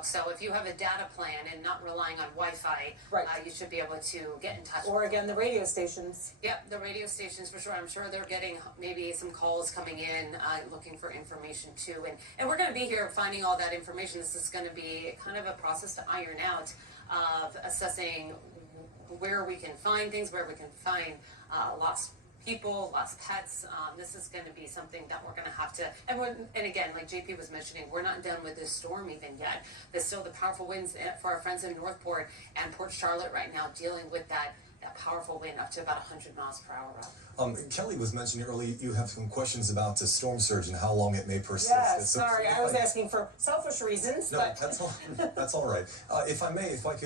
look. So if you have a data plan and not relying on Wi-Fi, Right. You should be able to get in touch. Or again, the radio stations. Yep, the radio stations for sure. I'm sure they're getting maybe some calls coming in, looking for information too. And we're going to be here finding all that information. This is going to be kind of a process to iron out of assessing where we can find things, where we can find lost people, lost pets. This is going to be something that we're going to have to, and again, like JP was mentioning, we're not done with this storm even yet. There's still the powerful winds for our friends in Northport and Port Charlotte right now dealing with that powerful wind up to about 100 miles per hour. Kelly was mentioning earlier you have some questions about the storm surge and how long it may persist. Yes, sorry, I was asking for selfish reasons. No, but that's all right. If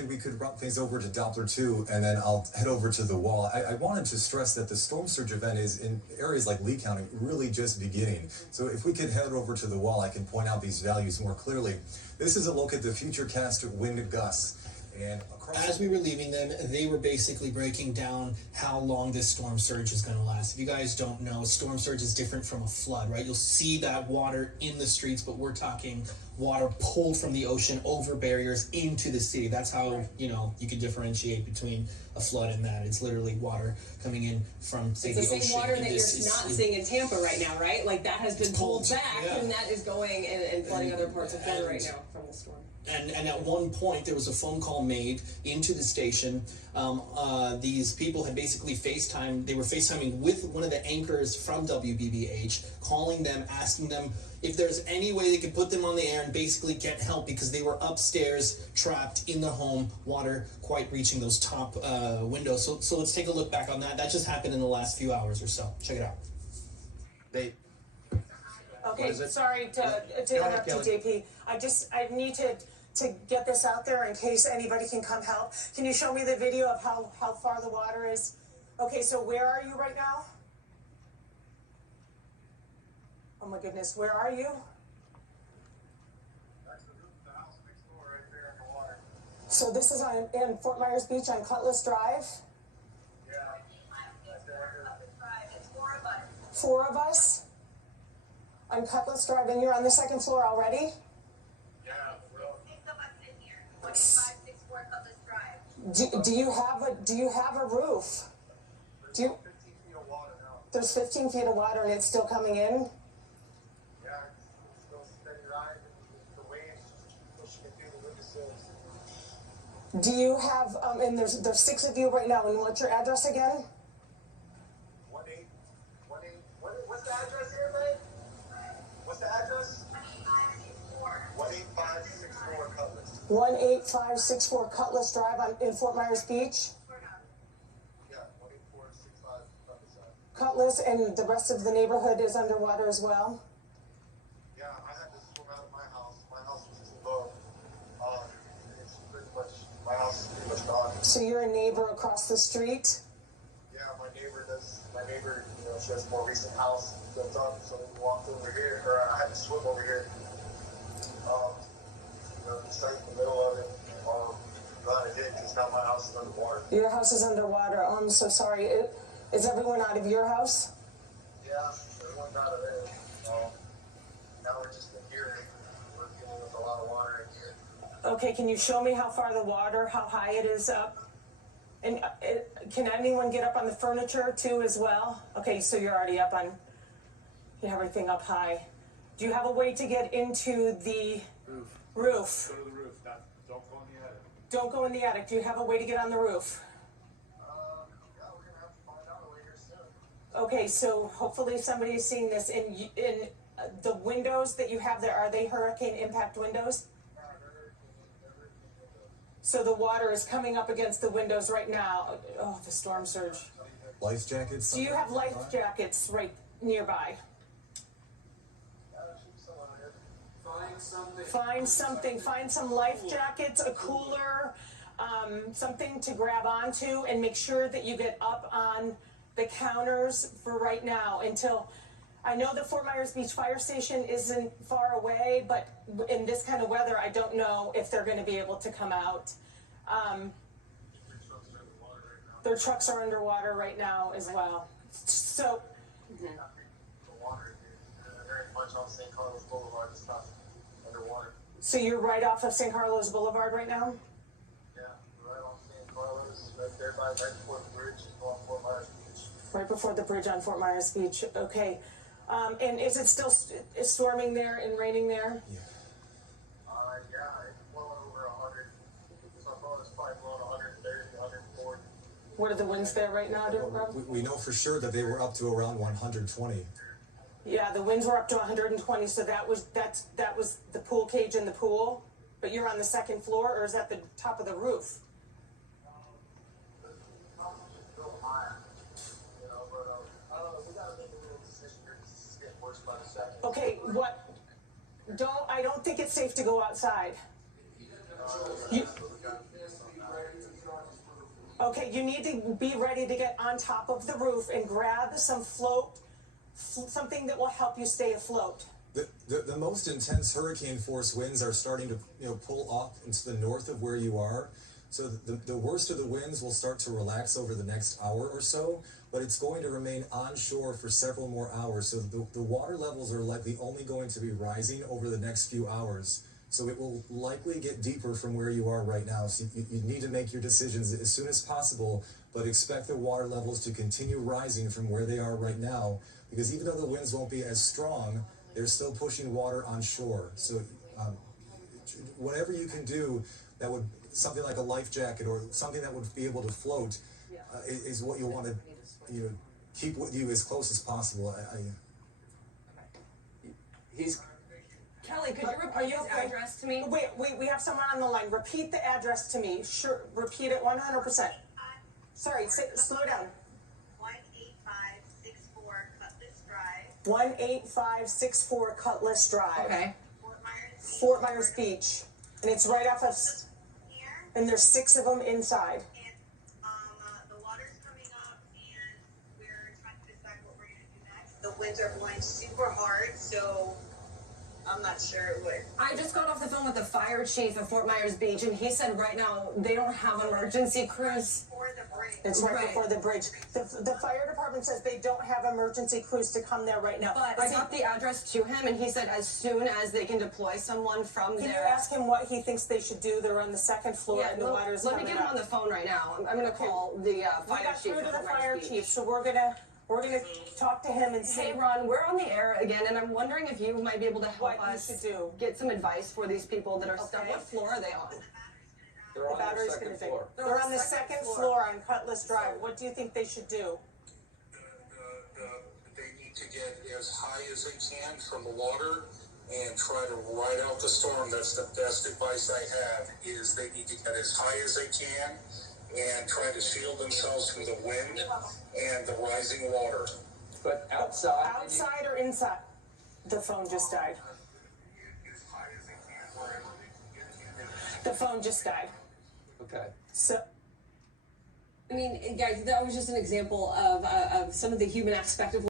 we could run things over to Doppler 2, and then I'll head over to the wall. I wanted to stress that the storm surge event is in areas like Lee County really just beginning. So if we could head over to the wall, I can point out these values more clearly. This is a look at the futurecast wind gusts. And as we were leaving them, they were basically breaking down how long this storm surge is going to last. If you guys don't know, storm surge is different from a flood, right? You'll see that water in the streets, but we're talking water pulled from the ocean over barriers into the city. That's how, you can differentiate between a flood and that. It's literally water coming in from, say, the ocean. It's the same water that you're not seeing in Tampa right now, right? Like that has been pulled back, and that is going and flooding other parts of Florida right now from the storm. And at one point, there was a phone call made into the station. These people had basically they were FaceTiming with one of the anchors from WBBH, calling them, asking them if there's any way they could put them on the air and basically get help because they were upstairs, trapped in the home, water quite reaching those top windows. So let's take a look back on that. That just happened in the last few hours or so. Check it out. Okay, sorry to interrupt you, JP. I need to get this out there in case anybody can come help. Can you show me the video of how far the water is? Okay, so where are you right now? Oh my goodness, where are you? That's the roof of the house next door right there in the water. So this is in Fort Myers Beach on Cutlass Drive? Yeah. It's 4 of us. 4 of us? On Cutlass Drive, and you're on the 2nd floor already? Yeah, well. 6 of us in here. 2564 Cutlass Drive. Do you have a roof? There's 15 feet of water now. There's 15 feet of water and it's still coming in? Yeah, it's still steady rise, and the waves pushing it through the windowsills. Do you have, and there's 6 of you right now, and what's your address again? 1818. What's the address here, babe? What's the address? 18564 Cutlass. 18564 Cutlass Drive in Fort Myers Beach? Yeah, 18465 Cutlass Drive. Cutlass, and the rest of the neighborhood is underwater as well? Yeah, I had to swim out of my house. My house was too low. It's pretty much, my house is pretty much gone. So you're a neighbor across the street? Yeah, my neighbor, she has a more recent house built up, so we walked over here, or I had to swim over here. Just right in the middle of it, glad I did, because now my house is underwater. Your house is underwater. Oh, I'm so sorry. Is everyone out of your house? Yeah, everyone's out of there. Now we're just in here. We're dealing with a lot of water in here. Okay, can you show me how far the water, how high it is up? And can anyone get up on the furniture too as well? Okay, so you're already up on, you have everything up high. Do you have a way to get into the roof? Go to the roof. Don't go in the attic. Don't go in the attic. Do you have a way to get on the roof? Yeah, we're going to have to find out a way here soon. Okay, so hopefully somebody is seeing this. In the windows that you have there, are they hurricane impact windows? So the water is coming up against the windows right now. Oh, the storm surge. Life jackets? Do you have life jackets right nearby? Find something. Find some life jackets, a cooler, something to grab onto, and make sure that you get up on the counters for right now until... I know the Fort Myers Beach Fire Station isn't far away, but in this kind of weather, I don't know if they're going to be able to come out. Their trucks are underwater right now as well. So, The water is very much on St. Carlos Boulevard. It's not underwater. So you're right off of San Carlos Boulevard right now? Yeah, right on San Carlos, right there right before the bridge, going Fort Myers Beach. Right before the bridge on Fort Myers Beach, okay. And is it still is storming there and raining there? Yeah. Yeah, it's blowing over 100. So I thought it's probably blowing 130, 140. What are the winds there right now, Rob? We know for sure that they were up to around 120. Yeah, the winds were up to 120, so that was the pool cage in the pool. But you're on the second floor, or is that the top of the roof? Real high, you know, but I don't know, we gotta make a little decision here because this is getting worse by the second. Okay, I don't think it's safe to go outside. Okay, you need to be ready to get on top of the roof and grab something that will help you stay afloat. The most intense hurricane force winds are starting to pull up into the north of where you are. So the worst of the winds will start to relax over the next hour or so, but it's going to remain onshore for several more hours. So the water levels are likely only going to be rising over the next few hours. So it will likely get deeper from where you are right now. So you need to make your decisions as soon as possible, but expect the water levels to continue rising from where they are right now, because even though the winds won't be as strong, they're still pushing water on shore. So whatever you can do that would, something like a life jacket or something that would be able to float, is what you'll want to keep with you as close as possible. Kelly, could you repeat his address to me? Wait, we have someone on the line. Repeat the address to me. Sure, repeat it 100%. Sorry, slow down. 18564 Cutlass Drive, 18564 Cutlass Drive. Okay. Fort Myers Beach. And it's right off of, here, and there's 6 of them inside. and the water's coming up, and we're trying to decide what we're gonna do next. The winds are blowing super hard, so I'm not sure what. I just got off the phone with the fire chief of Fort Myers Beach, and he said right now they don't have emergency crews. For the bridge. It's right Right. before the bridge. The fire department says they don't have emergency crews to come there right now. But I got the address to him, and he said as soon as they can deploy someone from Can you there. ask him what he thinks they should do? They're on the second floor and the water's let me coming get him up. on the phone right now. I'm gonna call the We fire got chief through of to the Fort Myers fire Beach. chief, so we're gonna talk to him and see Hey Ron, we're on the air again, and I'm wondering if you might be able to help what you us should do. get some advice for these people that are stuck. Okay. What floor are they on? They're The on their battery's second gonna be. floor. They're on the second floor on Cutlass Drive. What do you think they should do? They need to get as high as they can from the water and try to ride out the storm. That's the best advice I have, is they need to get as high as they can and try to shield themselves from the wind and the rising water. But outside. Outside or inside? The phone just died. As high as they can, wherever they can get to. The phone just died. Okay. So. I mean, guys, that was just an example of some of the human aspect of